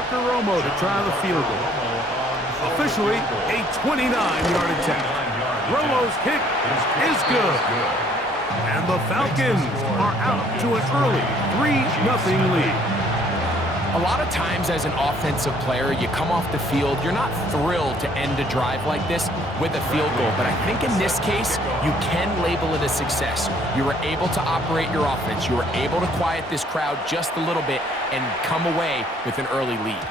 to try the field goal. Officially, a 29-yard attempt. Romo's kick is good. And the Falcons are out to an early 3-0 lead. A lot of times as an offensive player, you come off the field, you're not thrilled to end a drive like this with a field goal. But I think in this case, you can label it a success. You were able to operate your offense. You were able to quiet this crowd just a little bit and come away with an early lead.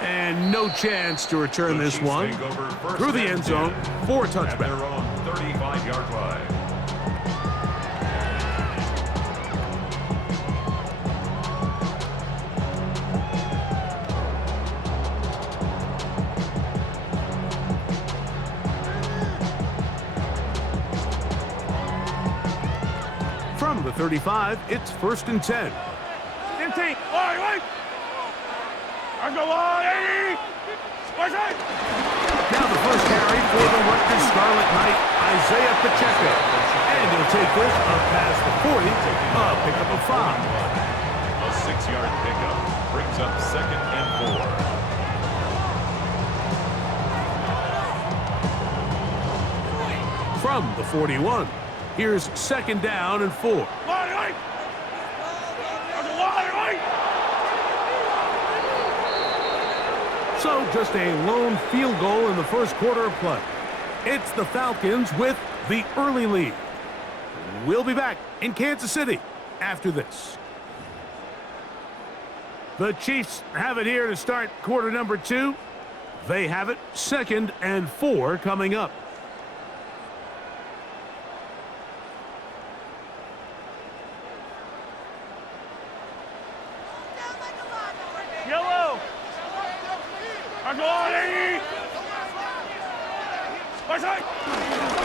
And no chance to return this one through the end zone for a touchback. 35-yard line. From the 35, it's 1st and 10. 15. Wait. Let's go, 80. Now the first carry for the Rutgers Scarlet Knight, Isaiah Pacheco. And he'll take this up past the 40, a pickup of 5. A 6-yard pickup brings up 2nd and 4. From the 41, here's 2nd down and 4. So just a lone field goal in the first quarter of play. It's the Falcons with the early lead. We'll be back in Kansas City after this. The Chiefs have it here to start quarter number 2. They have it 2nd and 4 coming up. Yellow. Let's go, 80.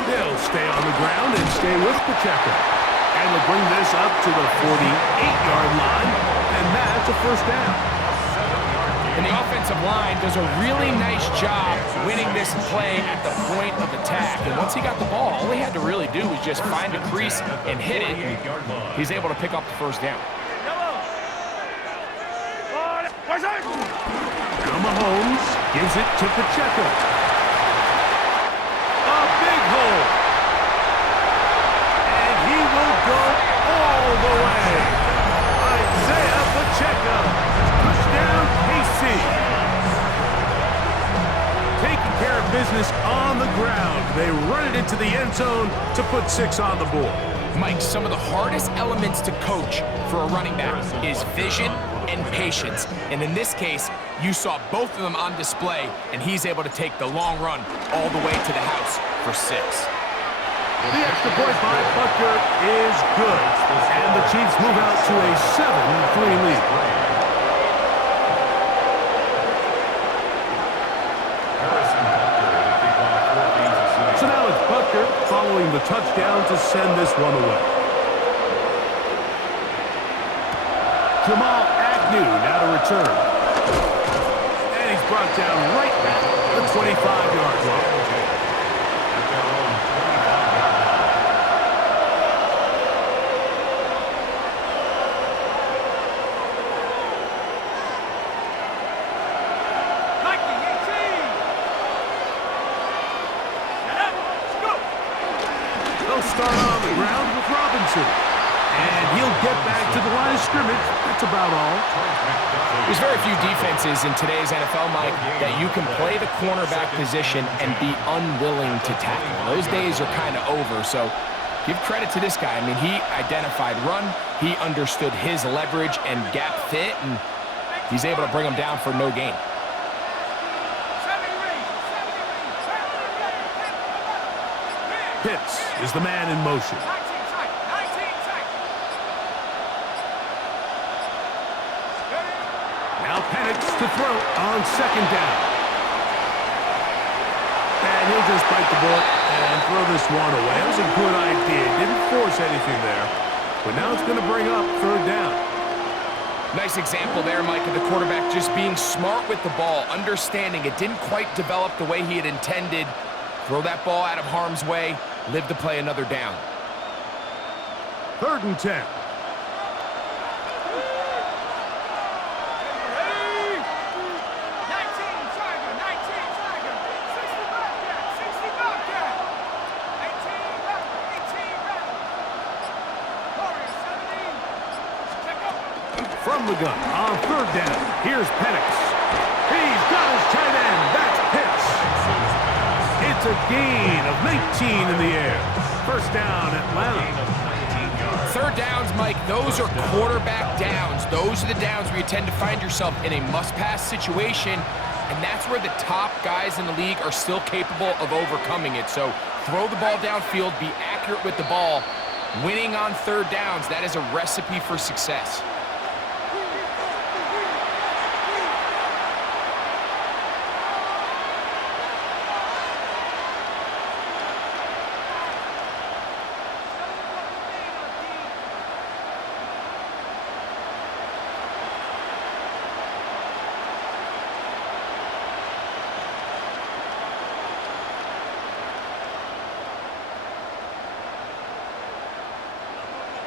They'll stay on the ground and stay with Pacheco. And they'll bring this up to the 48-yard line, and that's a 1st down. And the offensive line does a really nice job winning this play at the point of attack. And once he got the ball, all he had to really do was just find a crease and hit it. He's able to pick up the 1st down. Now Mahomes gives it to Pacheco. A big hole. And he will go all the way. Isaiah Pacheco. Touchdown, KC. Taking care of business on the ground. They run it into the end zone to put 6 on the board. Mike, some of the hardest elements to coach for a running back is vision and patience. And in this case, you saw both of them on display, and he's able to take the long run all the way to the house for 6. The extra point by Butker is good, and the Chiefs move out to a 7-3 lead. So now it's Butker following the touchdown to send this one away. Jamal Agnew now to return. And he's brought down right back the 25-yard line. They'll start on the ground with Robinson. And he'll get back to the line of scrimmage. That's about all. There's very few defenses in today's NFL, Mike, that you can play the cornerback position and be unwilling to tackle. Those days are kind of over, so give credit to this guy. I mean, he identified run, he understood his leverage and gap fit, and he's able to bring him down for no gain. Pitts is the man in motion. Now Penix to throw on 2nd down. And he'll just bite the bullet and throw this one away. That was a good idea. Didn't force anything there. But now it's going to bring up 3rd down. Nice example there, Mike, of the quarterback just being smart with the ball, understanding it didn't quite develop the way he had intended. Throw that ball out of harm's way, live to play another down. 3rd and 10. from the gun on third down. Here's Penix. He's got his tight end. That's Pitts. It's a gain of 19 in the air. First down, Atlanta. Third downs, Mike, those are quarterback downs. Those are the downs where you tend to find yourself in a must-pass situation, and that's where the top guys in the league are still capable of overcoming it. So throw the ball downfield, be accurate with the ball. Winning on third downs, that is a recipe for success.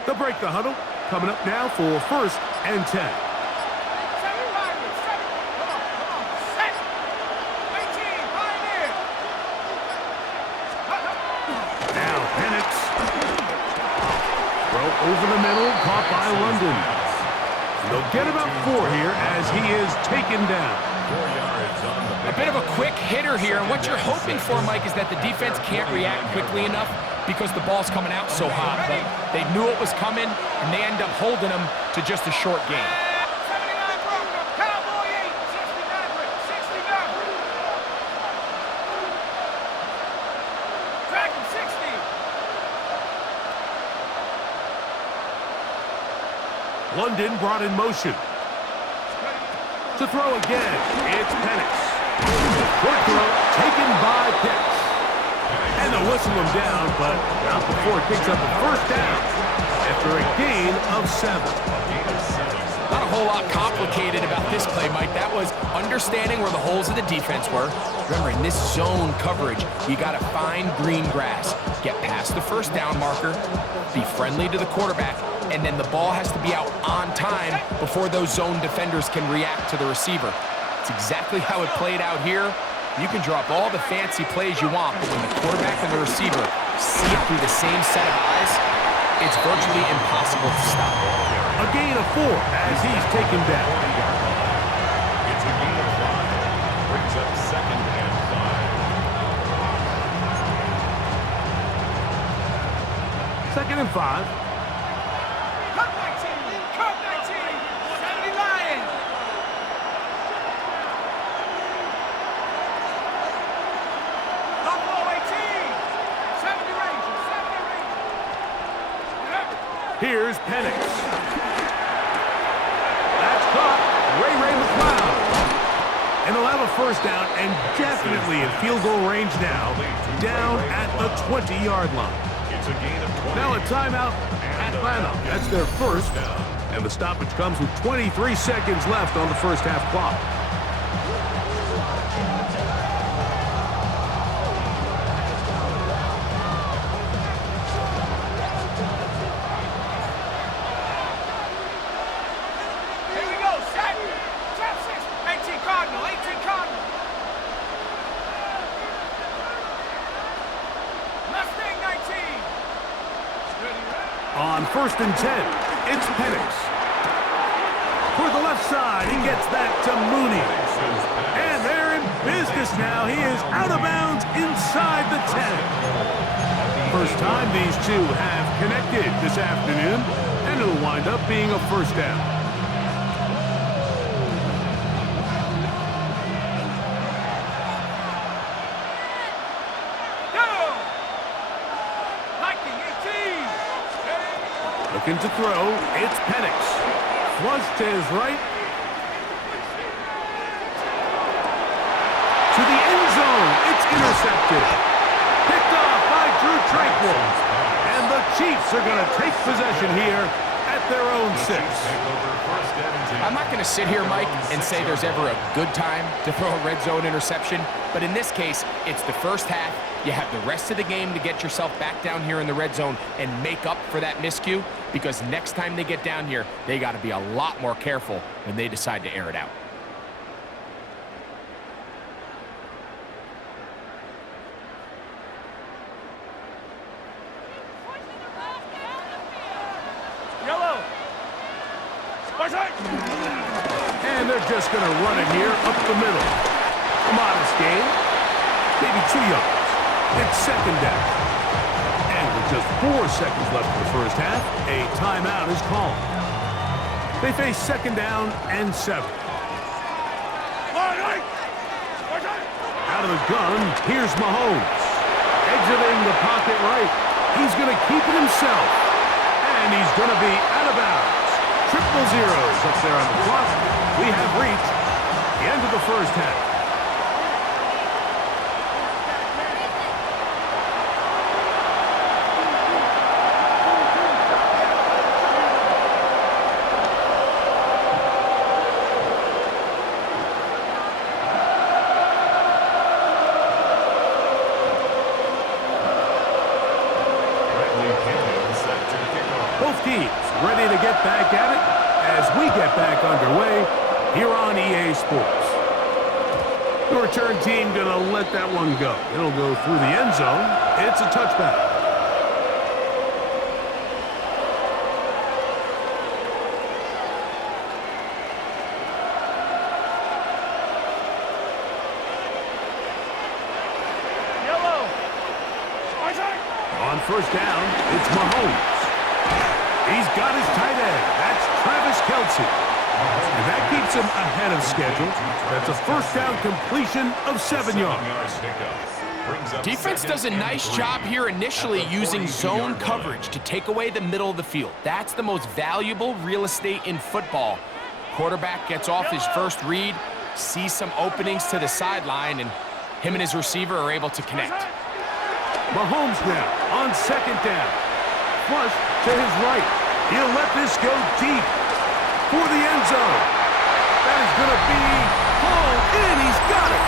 They'll break the huddle. Coming up now for first and 10. Now Penix. Throw over the middle, caught by London. They'll get about 4 here as he is taken down. 4 yards on the A bit of a quick hitter here, and what you're hoping for, Mike, is that the defense can't react quickly enough because the ball's coming out so hot. But they knew it was coming, and they end up holding them to just a short gain. London brought in motion. To throw again, it's Penix. Quick throw taken by Pitts. And they'll whistle him down, but not before it picks up a first down after a gain of 7. Not a whole lot complicated about this play, Mike. That was understanding where the holes of the defense were. Remember, in this zone coverage, you got to find green grass, get past the first down marker, be friendly to the quarterback, and then the ball has to be out on time before those zone defenders can react to the receiver. It's exactly how it played out here. You can drop all the fancy plays you want, but when the quarterback and the receiver see it through the same set of eyes, it's virtually impossible to stop. A gain of 4 as he's taken down. It's a gain of 5. Brings up second and 5. Second and 5. Here's Penix. That's caught. Ray McCloud. And they'll have a first down and definitely in field goal range now, down at the 20-yard line. It's a gain of 20. Now a timeout, Atlanta. That's their first. And the stoppage comes with 23 seconds left on the first half clock. On first and 10, it's Penix. For the left side, he gets that to Mooney. And they're in business now. He is out of bounds inside the 10. First time these two have connected this afternoon, and it'll wind up being a first down. Looking to throw, it's Penix. Flush to his right. To the end zone, it's intercepted. Picked off by Drew Tranquill. And the Chiefs are going to take possession here at their own 6. I'm not going to sit here, Mike, and say there's ever a good time to throw a red zone interception, but in this case, it's the first half. You have the rest of the game to get yourself back down here in the red zone and make up for that miscue, because next time they get down here, they got to be a lot more careful when they decide to air it out. Yellow. Watch out. they're just going to run it here up the middle. A modest gain, maybe 2 yards. It's second down. And with just 4 seconds left in the first half, a timeout is called. They face second down and 7. Out of the gun, here's Mahomes. Exiting the pocket right. He's going to keep it himself. And he's going to be out of bounds. Triple zeros up there on the clock. We have reached the end of the first half. Both teams ready to get back at it as we get back underway here on EA Sports. The return team going to let that one go. It'll go through the end zone. It's a touchback. On first down, it's Mahomes. He's got his tight end. That's Travis Kelce. And that keeps him ahead of schedule. That's a first down completion of 7 yards. Defense does a nice job here initially using zone coverage to take away the middle of the field. That's the most valuable real estate in football. Quarterback gets off his first read, sees some openings to the sideline, and him and his receiver are able to connect. Mahomes now on second down. Flush to his right. He'll let this go deep for the end zone. That is going to be hauled in. He's got it.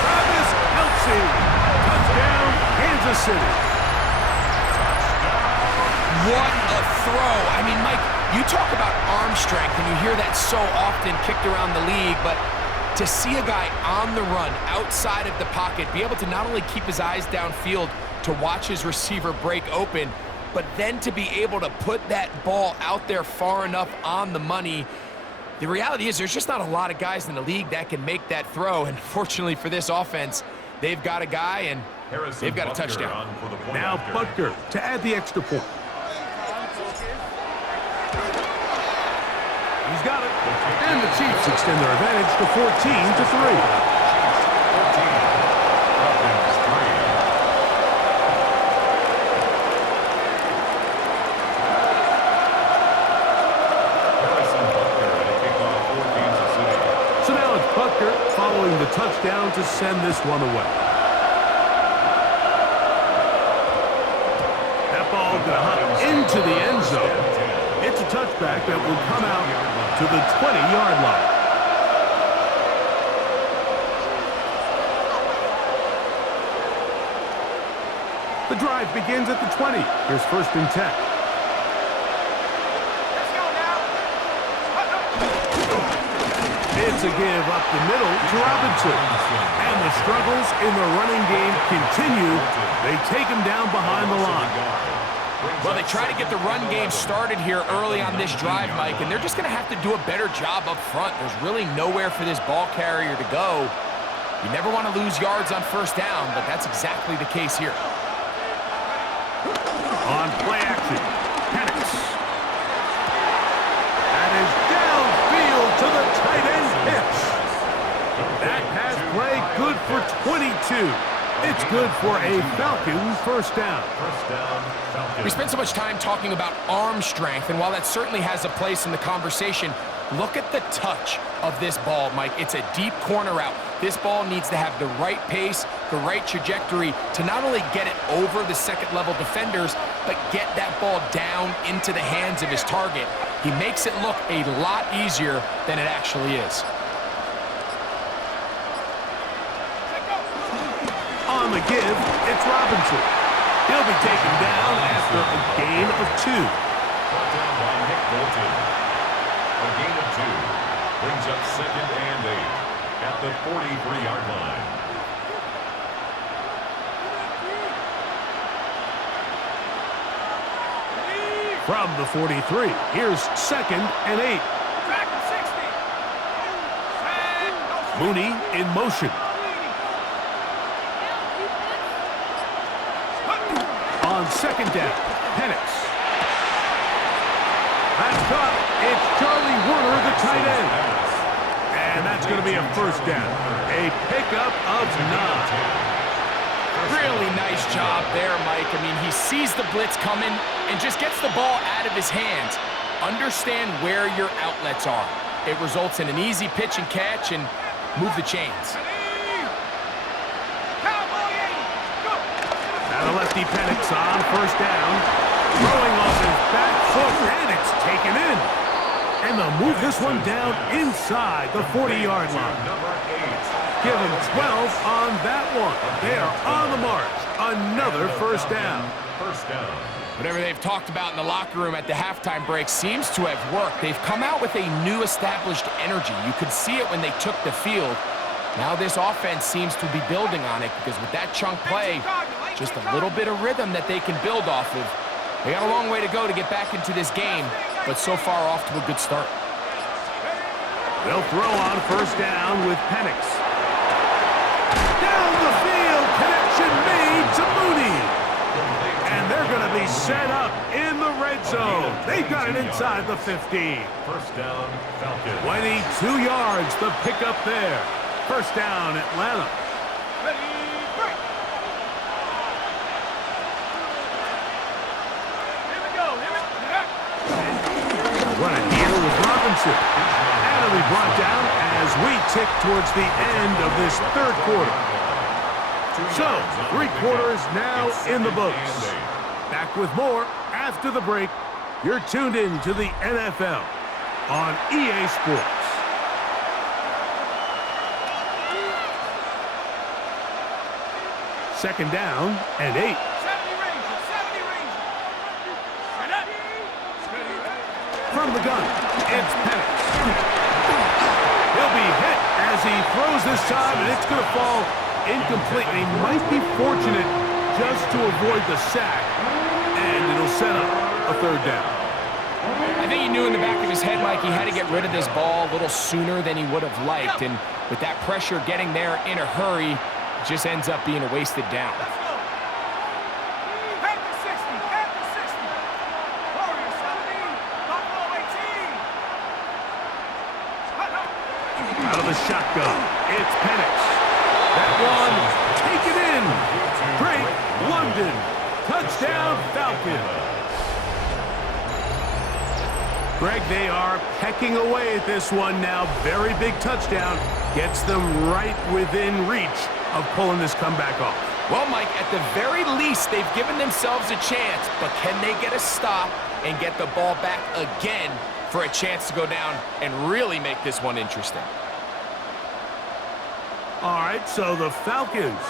Travis Kelce. Touchdown, Kansas City. What a throw. I mean, Mike, you talk about arm strength, and you hear that so often kicked around the league, but to see a guy on the run outside of the pocket be able to not only keep his eyes downfield to watch his receiver break open, but then to be able to put that ball out there far enough on the money. The reality is there's just not a lot of guys in the league that can make that throw, and fortunately for this offense, they've got a guy, and they've got a touchdown. Now Butker to add the extra point. He's got it. And the Chiefs extend their advantage to 14-3. Following the touchdown to send this one away. That ball going to hop into the end zone. It's a touchback that will come out to the 20-yard line. The drive begins at the 20. Here's first and 10. It's a give up the middle to Robinson. And the struggles in the running game continue. They take him down behind the line. Well, they try to get the run game started here early on this drive, Mike, and they're just going to have to do a better job up front. There's really nowhere for this ball carrier to go. You never want to lose yards on first down, but that's exactly the case here. On play action, Penix. That is downfield to the tight end pitch. That pass play good for 22. It's good for a Falcon first down. We spent so much time talking about arm strength, and while that certainly has a place in the conversation, look at the touch of this ball, Mike. It's a deep corner route. This ball needs to have the right pace, the right trajectory to not only get it over the second-level defenders, but get that ball down into the hands of his target. He makes it look a lot easier than it actually is. On the give, it's Robinson. He'll be taken down after a gain of 2. Brought down by Nick Bolton. A gain of 2 brings up second and 8 at the 43-yard line. From the 43, here's second and 8. Mooney in motion. On second down, Penix. That's caught. It's Charlie Werner, the tight end. And that's going to be a first down. A pickup of 9. Really nice job there, Mike. I mean, he sees the blitz coming and just gets the ball out of his hands. Understand where your outlets are. It results in an easy pitch and catch and move the chains. Now the lefty Penix on first down. Throwing off his back foot, and it's taken in. And they'll move this one down inside the 40-yard line. Give him 12 on that one. They are on the march. Another first down. Whatever they've talked about in the locker room at the halftime break seems to have worked. They've come out with a new established energy. You could see it when they took the field. Now this offense seems to be building on it because with that chunk play, just a little bit of rhythm that they can build off of. They got a long way to go to get back into this game, but so far off to a good start. They'll throw on first down with Penix. Down the field, connection made to Mooney. And they're going to be set up in the red zone. They've got it inside the 15. First down, Falcons. 22 yards, the pickup there. First down, Atlanta. Running here with Robinson. And it'll be brought down as we tick towards the end of this third quarter. So, 3 quarters now in the books. Back with more after the break. You're tuned in to the NFL on EA Sports. Second down and 8. From the gun, it's Penix. He'll be hit as he throws this time, and it's going to fall incomplete. And he might be fortunate just to avoid the sack, and it'll set up a third down. I think he knew in the back of his head, Mike, he had to get rid of this ball a little sooner than he would have liked. And with that pressure getting there in a hurry, it just ends up being a wasted down. Out of the shotgun, it's Penix. That one, taken in. Drake London, touchdown Falcons. Greg, they are pecking away at this one now. Very big touchdown. Gets them right within reach of pulling this comeback off. Well, Mike, at the very least, they've given themselves a chance, but can they get a stop and get the ball back again for a chance to go down and really make this one interesting? All right, so the Falcons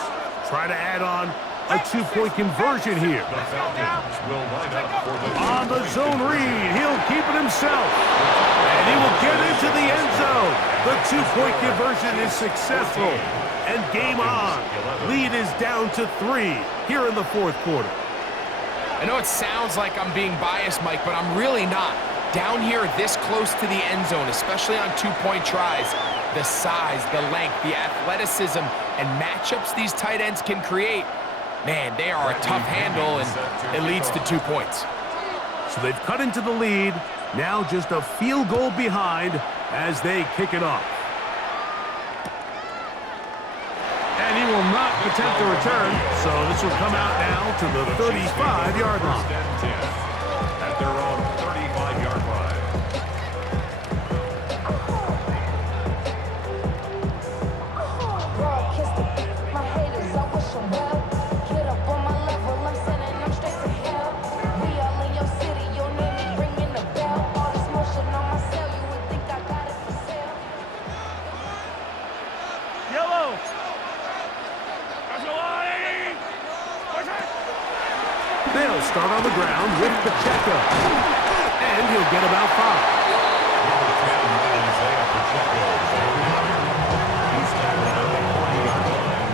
try to add on a 2-point conversion here. The Falcons will line up for the On the zone read, he'll keep it himself. And he will get into the end zone. The 2-point conversion is successful. And game on. Lead is down to 3 here in the fourth quarter. I know it sounds like I'm being biased, Mike, but I'm really not. Down here this close to the end zone, especially on 2-point tries, the size, the length, the athleticism, and matchups these tight ends can create, man, they are a tough handle, and it leads to 2 points. So they've cut into the lead. Now just a field goal behind as they kick it off. And he will not attempt to return, so this will come out now to the 35-yard line. At their own 35-yard line. They'll start on the ground with Pacheco. And he'll get about 5. He's tackled at the 40-yard line.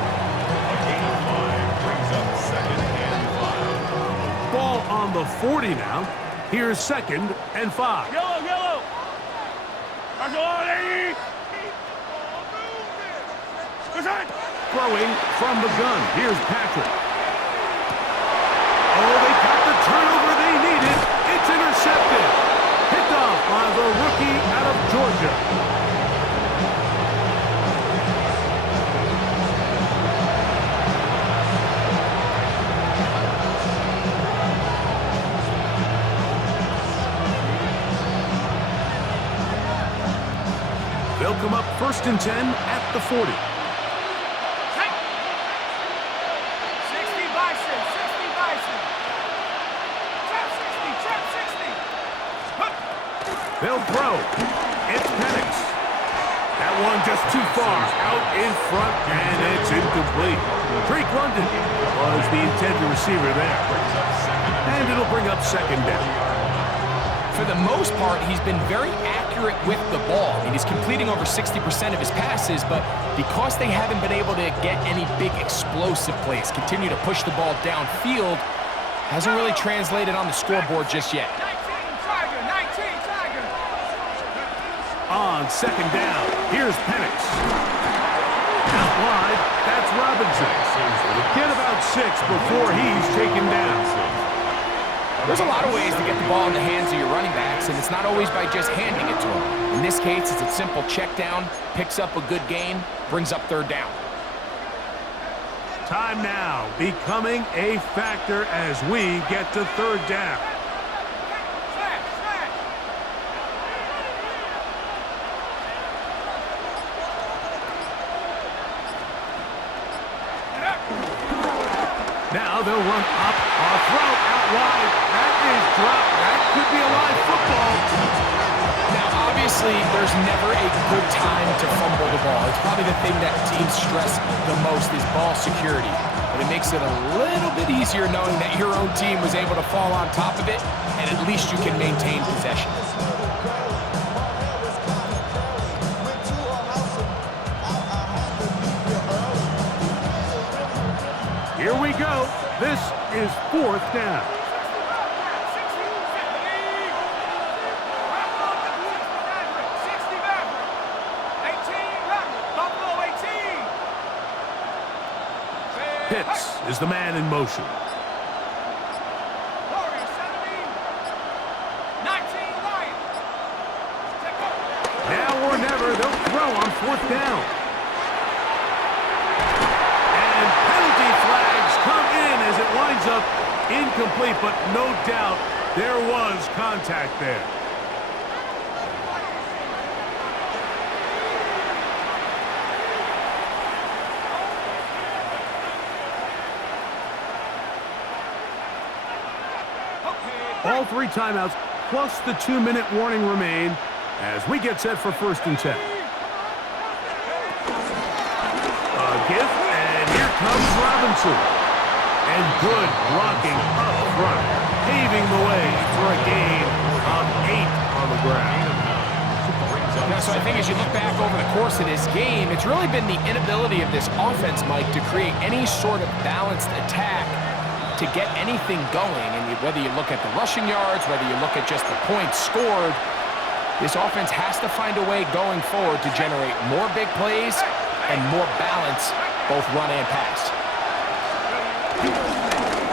A gain of 5 brings up second and 5. Ball on the 40 now. Here's second and 5. Yellow, yellow. That's all, 80. Throwing from the gun. Here's Patrick. Oh, they got the turnover they needed. It's intercepted. Picked off by the rookie out of Georgia. They'll come up 1st and 10 at the 40. 60 Bison, 60 Bison. Trap 60, trap 60. They'll throw. It's Penix. That one just too far. Out in front, and it's incomplete. Drake London was the intended receiver there. And it'll bring up 2nd down. For the most part, he's been very accurate with the ball. I mean, he's completing over 60% of his passes, but because they haven't been able to get any big explosive plays, continue to push the ball downfield, hasn't really translated on the scoreboard just yet. 19 Tiger, 19 Tiger. On 2nd down, here's Penix. Out wide, that's Robinson. Get about 6 before he's taken down. There's a lot of ways to get the ball in the hands of your running backs, and it's not always by just handing it to them. In this case, it's a simple check down, picks up a good gain, brings up 3rd down. Time now becoming a factor as we get to 3rd down. Slash, slash. Now they'll run up, throw out wide. That is dropped. That could be a live football. Now, obviously, there's never a good time to fumble the ball. It's probably the thing that teams stress the most is ball security. But it makes it a little bit easier knowing that your own team was able to fall on top of it, and at least you can maintain possession. Here we go. This is 4th down. 18. Pitts is the man in motion. Now or never, they'll throw on 4th down. And penalty flags come in as it winds up incomplete, but no doubt there was contact there. All 3 timeouts plus the 2-minute warning remain as we get set for 1st and 10. A gift, and here comes Robinson. And good blocking up front, paving the way for a gain of 8 on the ground. Now, so I think as you look back over the course of this game, it's really been the inability of this offense, Mike, to create any sort of balanced attack to get anything going. And whether you look at the rushing yards, whether you look at just the points scored, this offense has to find a way going forward to generate more big plays and more balance, both run and pass.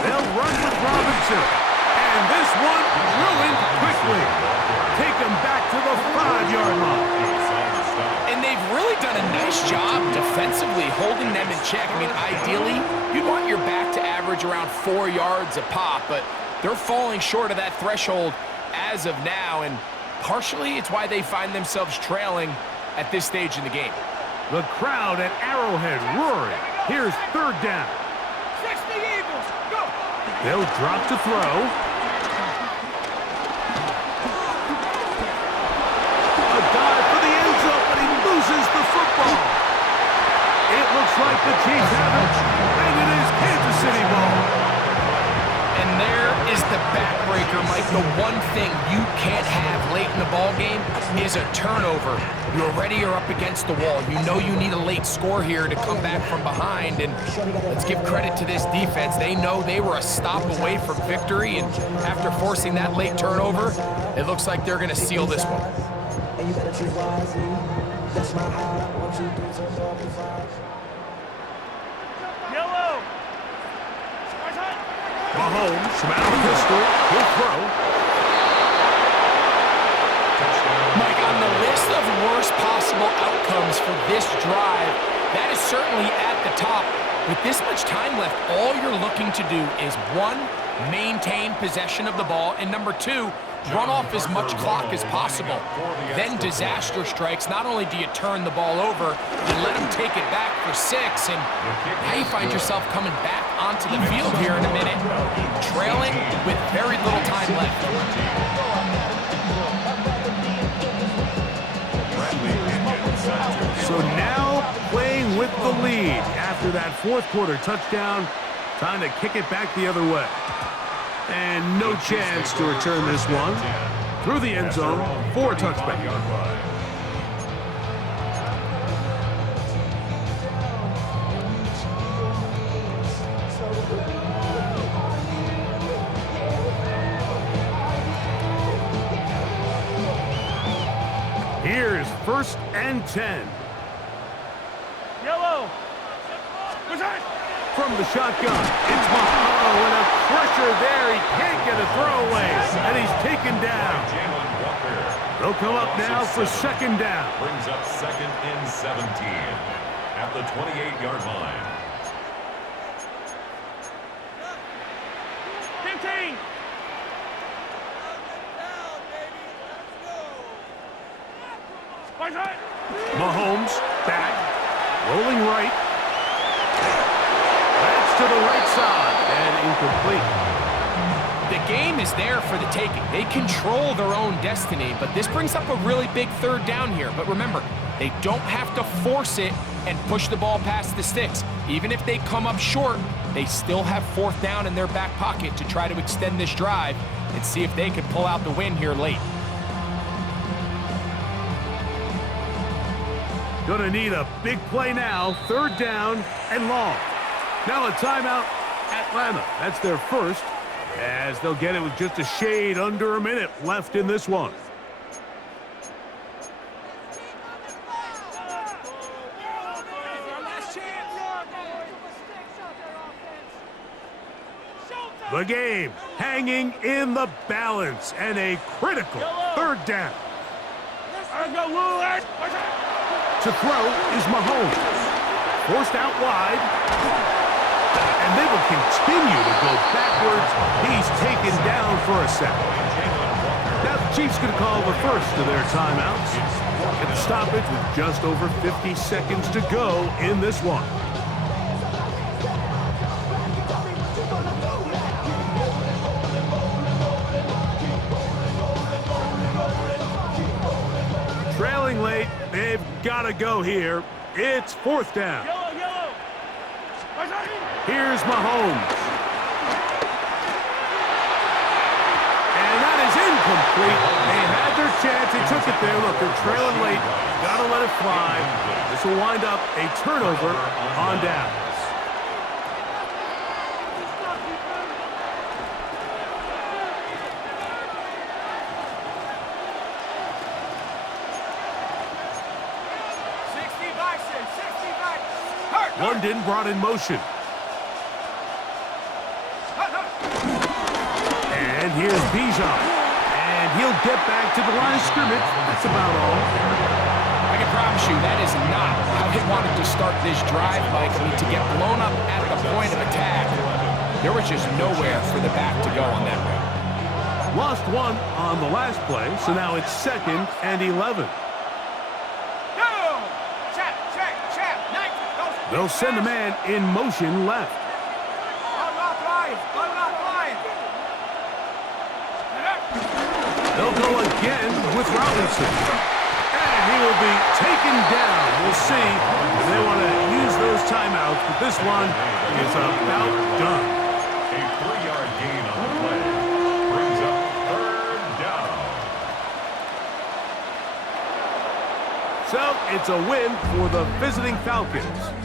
They'll run with Robinson. And this one ruined quickly. Take him back to the 5-yard line. And they've really done a nice job defensively holding them in check. I mean, ideally, you'd want your back to average around 4 yards a pop, but they're falling short of that threshold as of now, and partially it's why they find themselves trailing at this stage in the game. The crowd at Arrowhead roaring. Here's 3rd down. 60 Eagles, go! They'll drop to throw. A dive for the end zone, but he loses the football. It looks like the Chiefs have it, and it is Kansas City ball. And there is the backbreaker, Mike. The one thing you can't have late in the ball game is a turnover. You're already up against the wall. You know you need a late score here to come back from behind. And let's give credit to this defense. They know they were a stop away from victory. And after forcing that late turnover, it looks like they're going to seal this one. And you better choose wisely. That's my heart. I want you to Yellow. Mahomes from out of the pistol. He'll throw. Mike, on the list of worst possible outcomes for this drive, that is certainly at the top. With this much time left, all you're looking to do is, one, maintain possession of the ball, and number two, run off as much clock as possible. Then disaster strikes. Not only do you turn the ball over, you let them take it back for 6, and now you find yourself coming back onto the field here in a minute, trailing with very little time left. So now playing with the lead after that fourth quarter touchdown. Time to kick it back the other way. And no chance to return this one. Through the end zone for a touchback. Here's 1st and 10. Yellow. What's that? From the shotgun, it's Mahomes, and a pressure there. He can't get a throwaway, and he's taken down. They'll come up now for 2nd down. Brings up 2nd and 17 at the 28-yard line. 15. What's that? Mahomes back, rolling right. That's to the right side, and incomplete. The game is there for the taking. They control their own destiny, but this brings up a really big 3rd down here. But remember, they don't have to force it and push the ball past the sticks. Even if they come up short, they still have 4th down in their back pocket to try to extend this drive and see if they can pull out the win here late. Gonna need a big play now. 3rd down and long. Now a timeout, Atlanta. That's their first, as they'll get it with just a shade under a minute left in this one. The game hanging in the balance, and a critical 3rd down. To throw is Mahomes. Forced out wide. And they will continue to go backwards. He's taken down for a second. Now the Chiefs going to call the first of their timeouts. Going to stop it with just over 50 seconds to go in this one. Trailing late, they've got to go here. It's 4th down. Yellow. What's that? Here's Mahomes. And that is incomplete. They had their chance. They took it there. Look, they're trailing late. Got to let it fly. This will wind up a turnover on downs. London brought in motion. And here's Bijan. And he'll get back to the line of scrimmage. That's about all. I can promise you that is not how they wanted to start this drive, Mike. I mean, to get blown up at the point of attack, there was just nowhere for the back to go on that route. Lost one on the last play, so now it's 2nd and 11. They'll send a man in motion left. They'll go again with Robinson. And he will be taken down. We'll see if they want to use those timeouts, but this one is about done. A 3-yard gain on the play. Brings up 3rd down. So it's a win for the visiting Falcons.